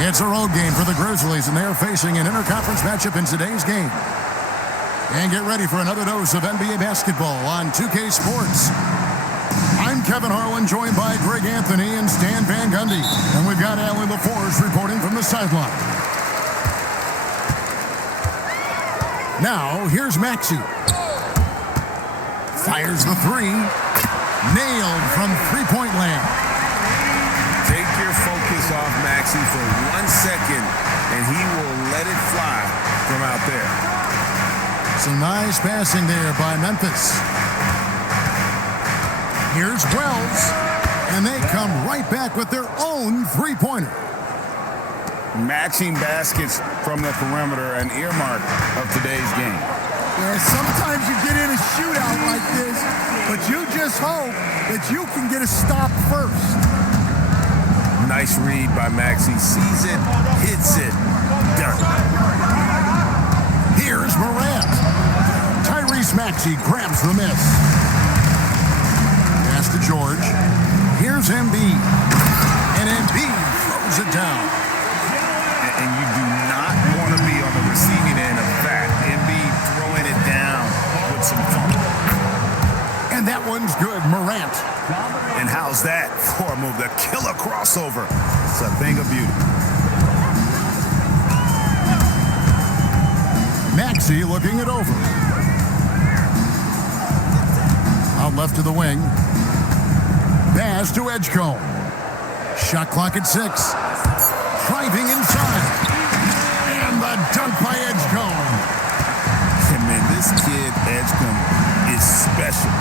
It's a road game for the Grizzlies, and they are facing an interconference matchup in today's game. And get ready for another dose of NBA basketball on 2K Sports. I'm Kevin Harlan, joined by Greg Anthony and Stan Van Gundy. And we've got Allie LaForce reporting from the sideline. Now, here's Maxey. Fires the three. Nailed from three-point land. Take your focus off Maxey for 1 second, and he will let it fly from out there. Some nice passing there by Memphis. Here's Wells, and they come right back with their own three-pointer. Matching baskets from the perimeter, an earmark of today's game. Yeah, sometimes you get in a shootout like this, but you just hope that you can get a stop first. Nice read by Maxey. Sees it, hits it, done. Here's Morant. Tyrese Maxey grabs the miss. Pass to George. Here's Embiid. And Embiid throws it down. And you do not want to be on the receiving end of that. Embiid throwing it down with some fun. And that one's good, Morant. And how's that for a move? The killer crossover. It's a thing of beauty. Maxey looking it over. Out left to the wing. Pass to Edgecombe. Shot clock at 6. Driving inside. And the dunk by Edgecombe. And man, this kid, Edgecombe, is special.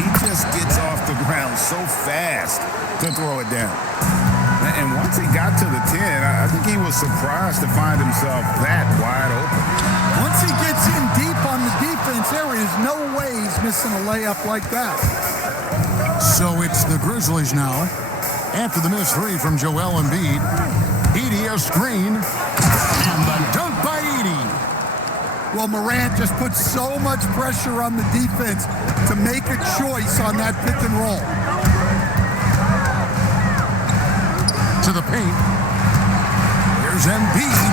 He just gets off the ground so fast to throw it down. And once he got to the 10, I think he was surprised to find himself that wide open. Once he gets in deep on the defense, there is no way he's missing a layup like that. So it's the Grizzlies now. After the missed three from Joel Embiid, Edey a screen, and the dunk by Edey. Well, Morant just put so much pressure on the defense to make a choice on that pick and roll. To the paint. Here's Embiid.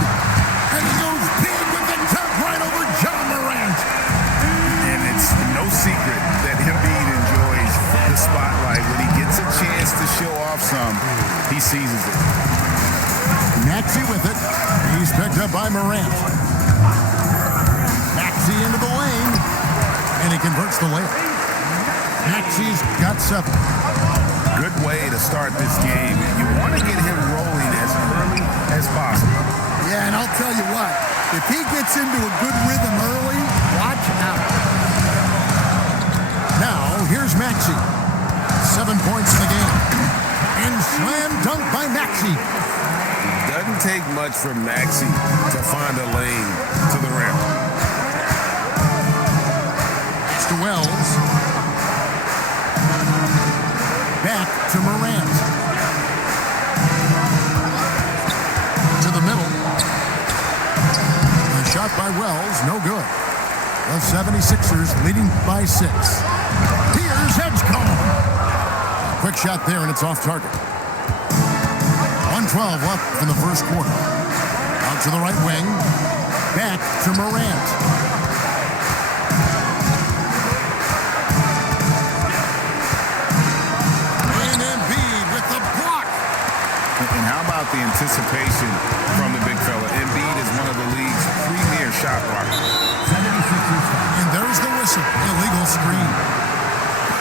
And he goes big with the tap right over John Morant. And it's no secret that Embiid enjoys the spotlight. When he gets a chance to show off some, he seizes it. Maxey with it. He's picked up by Morant. Maxey into the lane. And he converts the layup. Maxey's got 7. Good way to start this game. You want to get him rolling as early as possible. Yeah, and I'll tell you what, if he gets into a good rhythm early, watch out. Now, here's Maxey. 7 points in the game. And slam dunk by Maxey. It doesn't take much for Maxey to find a lane to the rim. It's to Wells. Back to Morant. To the middle. A shot by Wells, no good. The 76ers leading by 6. Here's Edgecombe. Quick shot there, and it's off target. 1:12 left in the first quarter. Out to the right wing. Back to Morant. And how about the anticipation from the big fella? Embiid is one of the league's premier shot blockers. And there's the whistle. Illegal screen.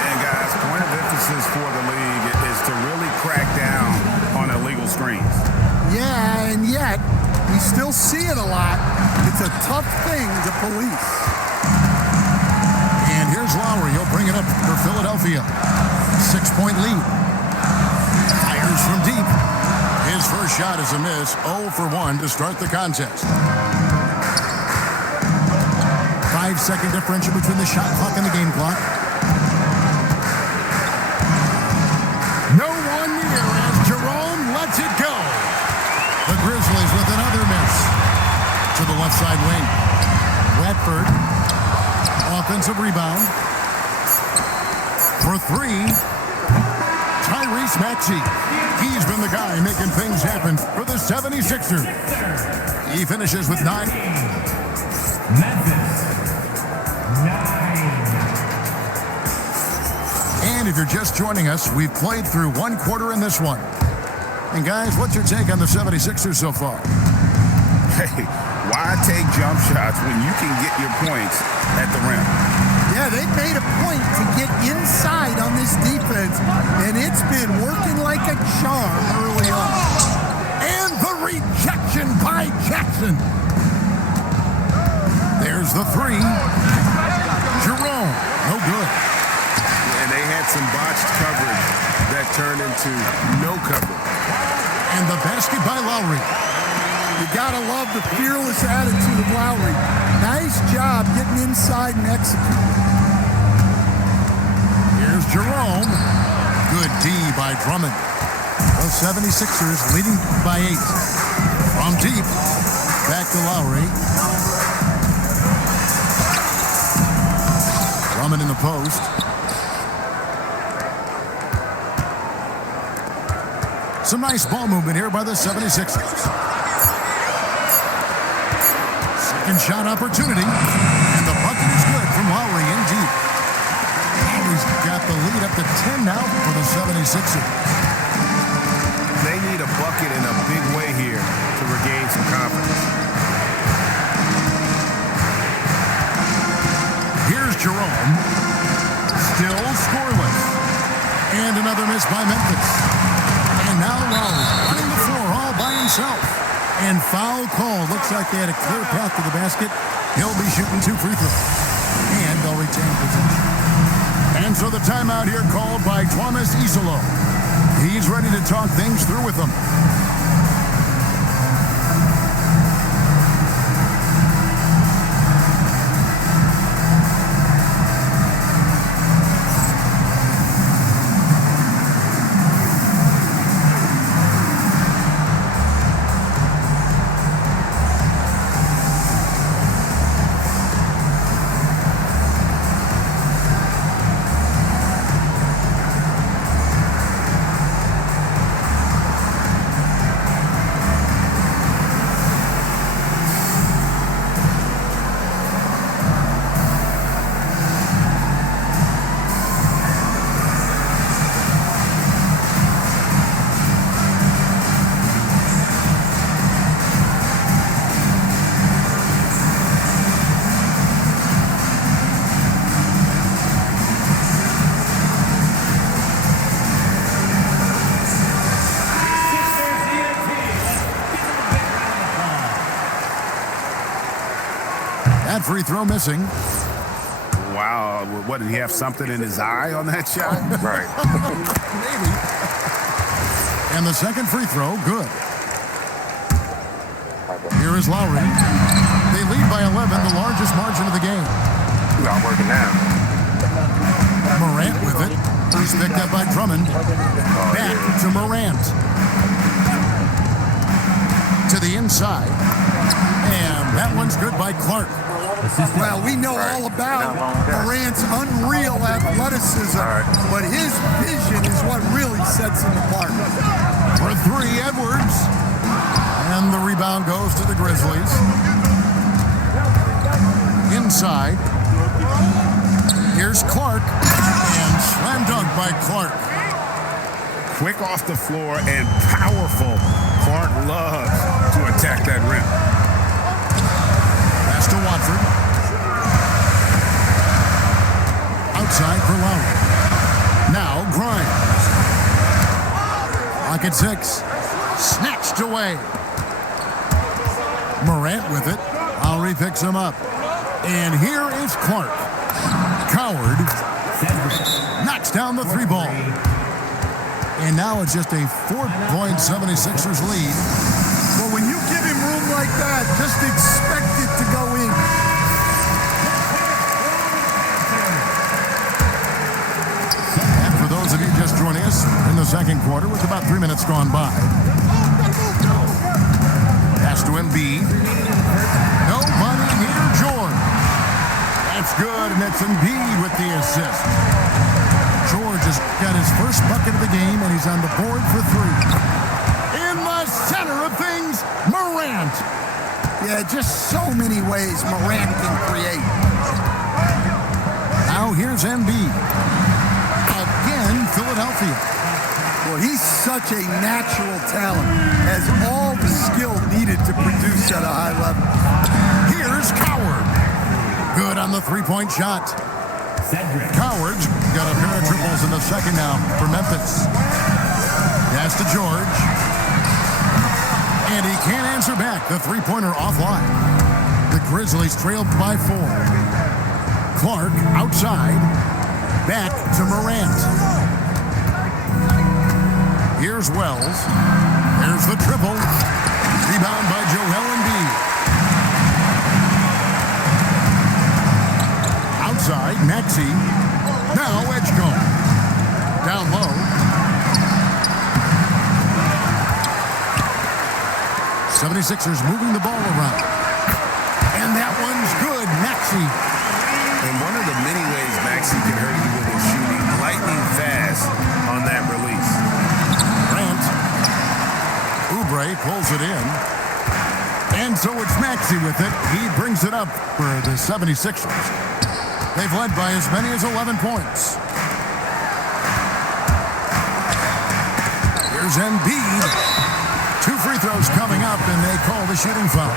And guys, point of emphasis for the league is to really crack down on illegal screens. Yeah, and yet, we still see it a lot. It's a tough thing to police. And here's Lowry. He'll bring it up for Philadelphia. 6-point lead. Fires from deep. His first shot is a miss. 0 for 1 to start the contest. 5-second differential between the shot clock and the game clock. No one near as Jerome lets it go. The Grizzlies with another miss. To the left side wing. Bradford. Offensive rebound. For 3. Tyrese Maxey. He's been the guy making things happen for the 76ers. He finishes with 9. Memphis, 9. And if you're just joining us, we've played through one quarter in this one. And guys, what's your take on the 76ers so far? Hey, why take jump shots when you can get your points at the rim? Yeah, they've made a point to get inside on this defense, and it's been working like a charm early on. And the rejection by Jackson. There's the 3. Jerome, no good. And they had some botched coverage that turned into no coverage. And the basket by Lowry. You gotta love the fearless attitude of Lowry. Nice job getting inside and executing. Here's Jerome. Good D by Drummond. Those 76ers leading by 8. From deep, back to Lowry. Drummond in the post. Some nice ball movement here by the 76ers. Second shot opportunity. And the bucket is good from Lowry in deep. Lowry's got the lead up to 10 now for the 76ers. They need a bucket in a big way here to regain some confidence. Here's Jerome. Still scoreless. And another miss by Memphis. And now Lowry running the floor all by himself. And foul call. Looks like they had a clear path to the basket. He'll be shooting 2 free throws. And they'll retain possession. And so the timeout here called by Thomas Isolo. He's ready to talk things through with them. That free throw missing. Wow, what, did he have something in his eye on that shot? Right. Maybe. And the second free throw, good. Here is Lowry. They lead by 11, the largest margin of the game. Not working now. Morant with it. He's picked up by Drummond. Back to Morant. To the inside. And that one's good by Clark. Well, we know all about Morant's unreal athleticism, but his vision is what really sets him apart. For 3, Edwards. And the rebound goes to the Grizzlies. Inside. Here's Clark. And slam dunk by Clark. Quick off the floor and powerful. Clark loves to attack that rim. Pass to Watford. Outside for Lowry. Now Grimes. Lock at 6. Snatched away. Morant with it. Lowry picks him up. And here is Clark. Coward knocks down the 3 ball. And now it's just a 4-point 76ers lead. Well, when you give him room like that, just expect it to go in. And for those of you just joining us in the second quarter with about 3 minutes gone by. Pass to Embiid. Nobody near George. That's good, and it's Embiid with the assist. George is got his first bucket of the game, and he's on the board for 3. In the center of things, Morant. Yeah, just so many ways Morant can create. Now here's Embiid. Again, Philadelphia. Well, he's such a natural talent, has all the skill needed to produce at a high level. Here's Coward. Good on the three-point shot. Coward's got a pair of triples in the second now for Memphis. Pass to George. And he can't answer back. The three-pointer offline. The Grizzlies trailed by 4. Clark outside. Back to Morant. Here's Wells. There's the triple. Rebound by Joel Embiid. Outside, Maxey. Now Edgecombe. Down low. '76ers moving the ball around. And that one's good. Maxey. And one of the many ways Maxey can hurt you with his shooting, lightning fast on that release. Grant. Oubre pulls it in. And so it's Maxey with it. He brings it up for the 76ers. They've led by as many as 11 points. Here's Embiid. 2 free throws coming up, and they call the shooting foul.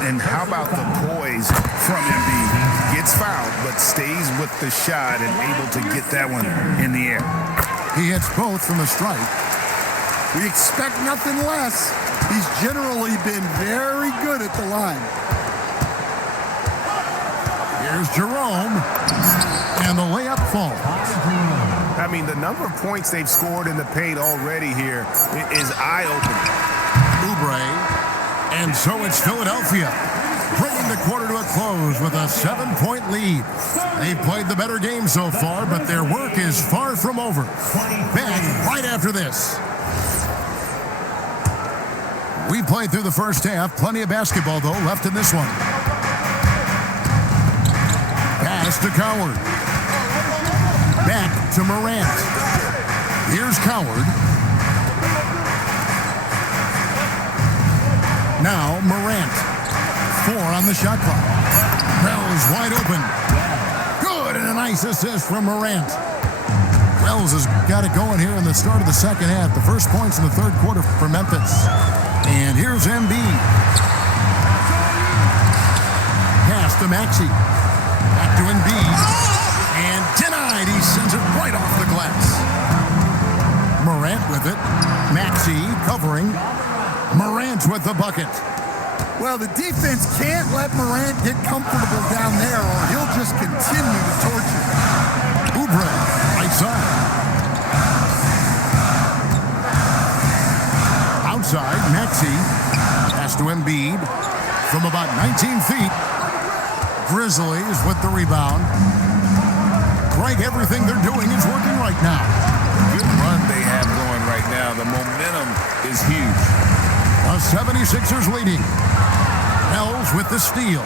And how about the poise from Embiid? Gets fouled, but stays with the shot and able to get that one in the air. He hits both from the strike. We expect nothing less. He's generally been very good at the line. Here's Jerome. And the layup falls. I mean, the number of points they've scored in the paint already here is eye-opening. Oubre. And so it's Philadelphia, bringing the quarter to a close with a 7-point lead. They've played the better game so far, but their work is far from over. Back right after this. We played through the first half. Plenty of basketball, though, left in this one. Pass to Coward. Back to Morant. Here's Coward. Now Morant. 4 on the shot clock. Wells wide open. Good, and a nice assist from Morant. Wells has got it going here in the start of the second half. The first points in the third quarter for Memphis. And here's Embiid. Pass to Maxey. Back to Embiid. And denied. He sends it right off the glass. Morant with it. Maxey covering. Morant with the bucket. Well, the defense can't let Morant get comfortable down there, or he'll just continue to torture. Oubre, right side. Outside, Maxey. Pass to Embiid from about 19 feet. Grizzlies with the rebound. Greg, everything they're doing is working right now. Good run they have going right now. The momentum is huge. The 76ers leading. Wells with the steal.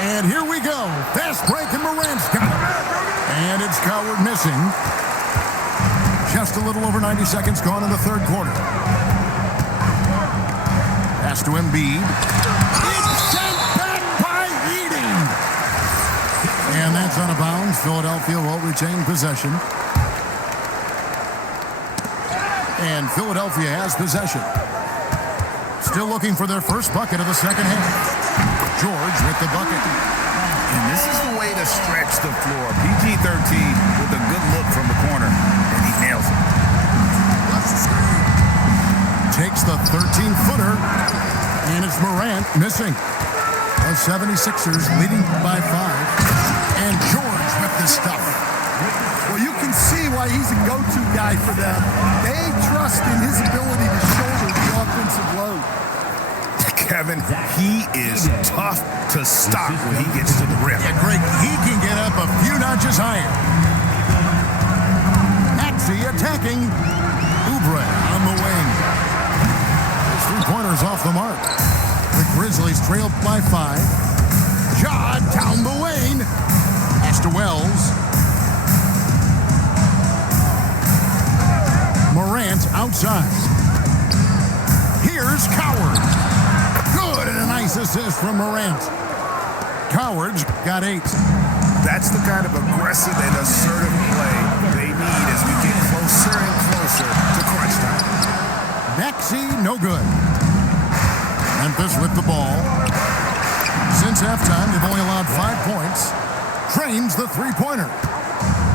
And here we go. Fast break, and Morant's got it. And it's Coward missing. Just a little over 90 seconds gone in the third quarter. Pass to Embiid. It's sent back by Eating. And that's out of bounds. Philadelphia will retain possession. And Philadelphia has possession. Still looking for their first bucket of the second half. George with the bucket. And this is the way to stretch the floor. PG-13 with a good look from the corner, and he nails it. Takes the 13-footer, and it's Morant missing. The 76ers leading by 5. And George with the stuff. Well, you can see why he's a go-to guy for them. They trust in his ability to shoulder the offensive load. Kevin, he is tough to stop when he gets to the rim. Yeah, Greg, he can get up a few notches higher. Maxey attacking. Oubre on the wing. His three-pointer's off the mark. The Grizzlies trailed by 5. Ja down the lane. Pass to Wells. Morant outside. Here's Coward. Good, and a nice assist from Morant. Coward's got 8. That's the kind of aggressive and assertive play they need as we get closer and closer to crunch time. Maxey, no good. Memphis with the ball. Since halftime, they've only allowed 5 points. Trains the three-pointer.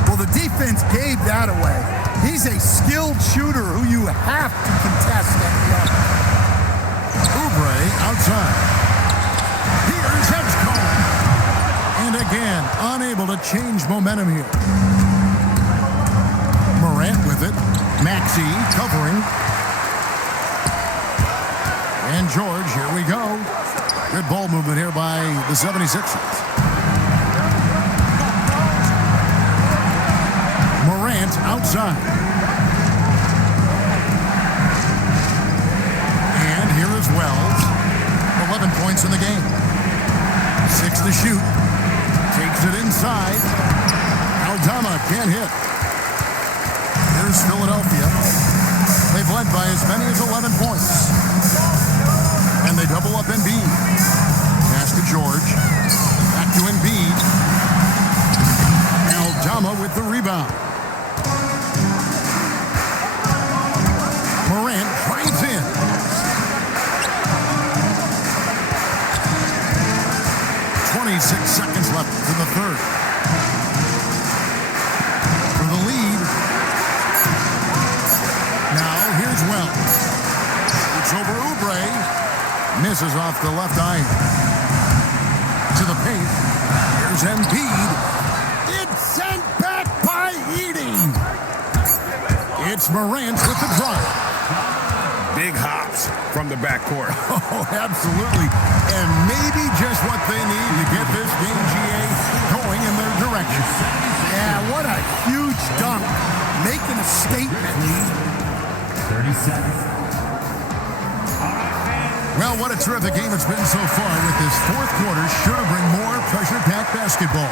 Well, the defense gave that away. He's a skilled shooter who you have to contest at the other. Oubre outside. Here's Edgecombe. And again, unable to change momentum here. Morant with it. Maxey covering. And George, here we go. Good ball movement here by the 76ers. Morant outside. And here is Wells. 11 points in the game. 6 to shoot. Takes it inside. Aldama can't hit. Here's Philadelphia. They've led by as many as 11 points. And they double up Embiid. Pass to George. Back to Embiid. Aldama with the rebound. Morant drives in. .26 seconds left in the third. For the lead. Now here's Wells. It's over Oubre. Misses off the left eye. To the paint. Here's Embiid. It's sent back by Edey. It's Morant with the drive. Big hops from the backcourt. Oh, absolutely. And maybe just what they need to get this game, GA, going in their direction. Yeah, what a huge dunk. Making a statement. 30 seconds. Well, what a terrific game it's been so far with this fourth quarter. Sure to bring more pressure-packed basketball.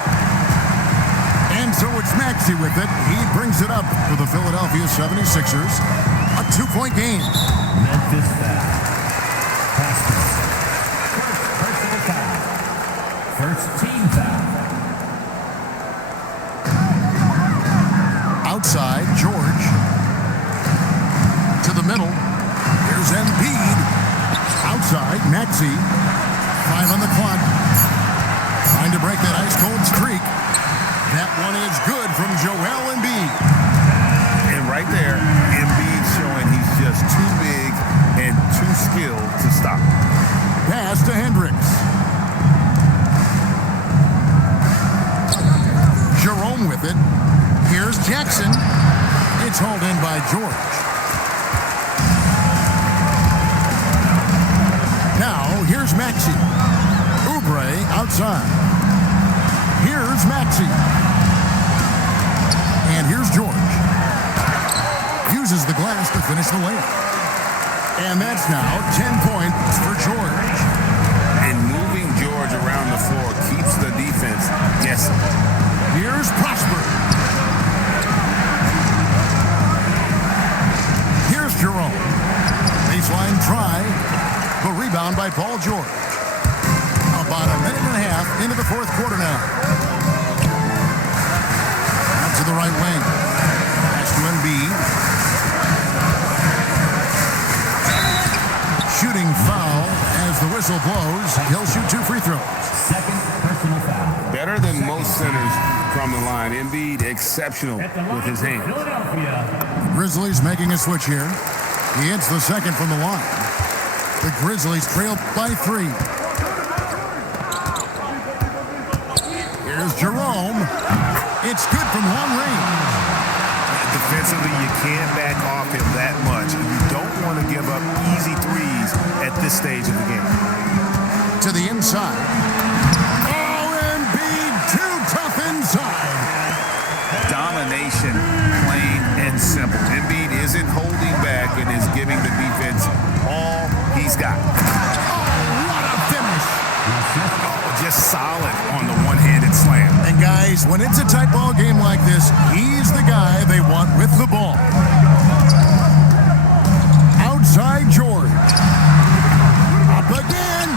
And so it's Maxey with it. He brings it up for the Philadelphia 76ers. A 2-point game. Memphis foul. Pascal. First personal foul. First team foul. Outside, George. To the middle. Here's Embiid. Outside, Maxey. 5 on the clock. Trying to break that ice-cold streak. That one is good from Joel Embiid. And right there, Embiid showing he's just too big and too skilled to stop. Pass to Hendricks. Jerome with it. Here's Jackson. It's hauled in by George. Now, here's Maxey. Oubre outside. Here's Maxey. And here's George. Uses the glass to finish the layup. And that's now 10 points for George. And moving George around the floor keeps the defense guessing. Here's Prosper. Here's Jerome. Baseline try. The rebound by Paul George. About a minute and a half into the fourth quarter now. Out to the right wing. Pass to Embiid. Shooting foul as the whistle blows. He'll shoot 2 free throws. Second personal foul. Better than most centers from the line. Embiid exceptional with his hands. Philadelphia. Grizzlies making a switch here. He hits the second from the line. The Grizzlies trail by 3. Here's Jerome. It's good from long range. Defensively, you can't back off him that much. You don't want to give up easy threes at this stage of the game. To the inside. Oh, Embiid, too tough inside. Domination, plain and simple. Embiid isn't holding back and is giving the defense all he's got. Oh, what a finish. Just solid on the one-handed slam. And guys, when it's a tight ball game like this, he's the guy they want with the ball. Outside George. Up again.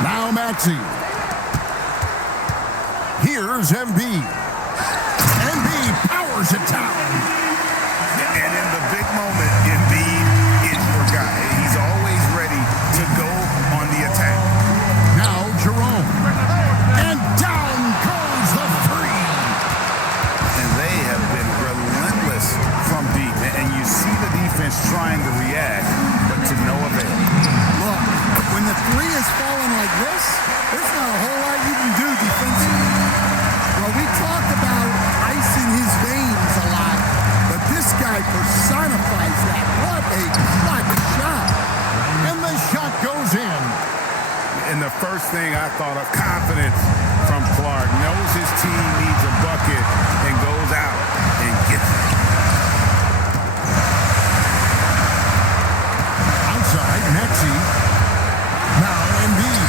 Now Maxey. Here's Embiid. Embiid powers it down. And in the big moment, Embiid is your guy. He's always ready to go on the attack. Now Jerome. And down goes the three. And they have been relentless from deep. And you see the defense trying to react, but to no avail. Look, when the three is falling like this, there's not a whole lot you can do defensively. Well, we talk about ice in his veins a lot, but this guy personifies that. What a clutch shot. And the shot goes in. And the first thing I thought of, confidence from Clark. Knows his team needs a bucket and goes out and gets it. Outside, Maxey. Now Embiid.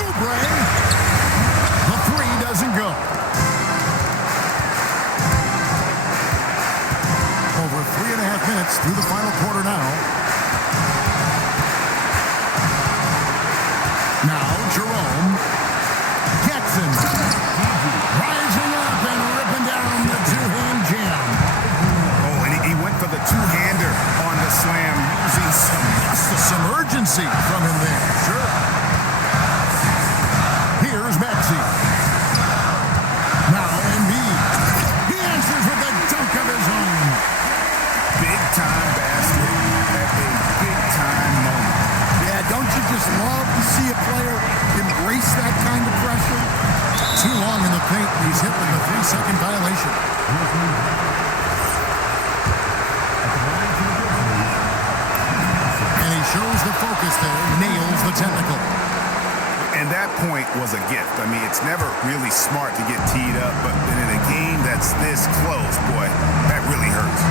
Oubre. The three doesn't go. Over 3.5 minutes through the final quarter now. Now Jerome. Jackson. Rising up and ripping down the two-hand jam. Oh, and he went for the two-hander on the slam, using Some urgency from him there. Sure. Here's Maxey. Now Embiid. He answers with a dunk of his own. big-time basket at a big-time moment. Yeah, don't you just love to see a player embrace that kind of pressure? Too long in the paint. He's hit with a 3-second violation. And he shows the focus there, nails the technical. And that point was a gift. I mean, it's never really smart to get teed up, but in a game that's this close, boy, that really hurts.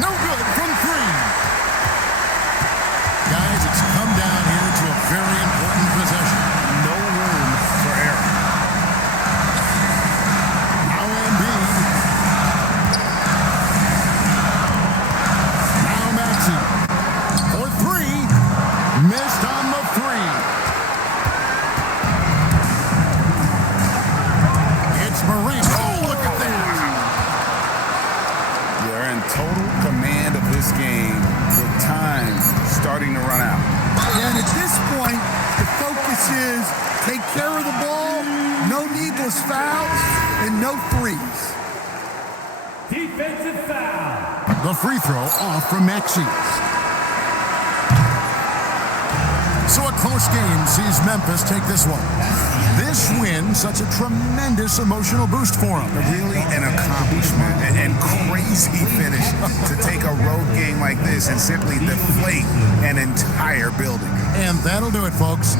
No good from three. Guys, it's come down here to a very important possession. No room for error. Now Embiid. Now Maxey. For three. Missed on the three. It's Morant. Oh, look at that. They're in total command of this game with time starting to run out. And at this point, the focus is take care of the ball, no needless fouls, and no threes. Defensive foul. The free throw off from Maxey. So a close game sees Memphis take this one. This win, such a tremendous emotional boost for them. Really an accomplishment and crazy finish to take a road game like this and simply deflate an entire building. And that'll do it, folks.